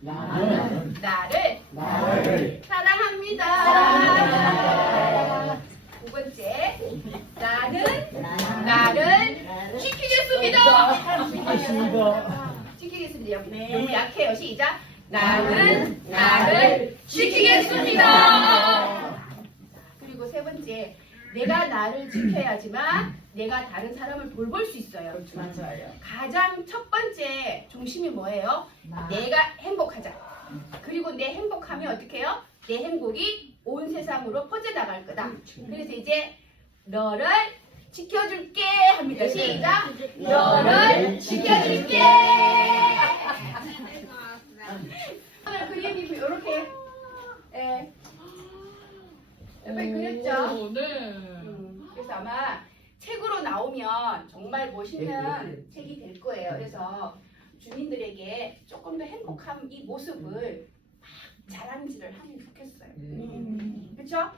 나는 나를 나를 사랑합니다. 두 번째, 나는 나를 지키겠습니다. 지키겠습니다. 지키겠습니다. 너무 약해요. 시작. 나는 나를 지키겠습니다. 그리고 세 번째, 내가 나를 지켜야지만 내가 다른 사람을 돌볼 수 있어요. 맞아요. 가장 첫 번째 중심이 뭐예요? 내가 행복하자. 그리고 내 행복하면 어떻게 해요? 내 행복이 온 세상으로 퍼져 나갈 거다. 그래서 이제 너를 지켜줄게 합니다. 시작. 너를 지켜줄게. 오늘 그림이 이렇게 예. 옆에 그렸죠? 네. 음, 아마 책으로 나오면 정말 멋있는 책이 될 거예요. 그래서 주민들에게 조금 더 행복한 이 모습을 막 자랑질을 하면 좋겠어요. 그렇죠?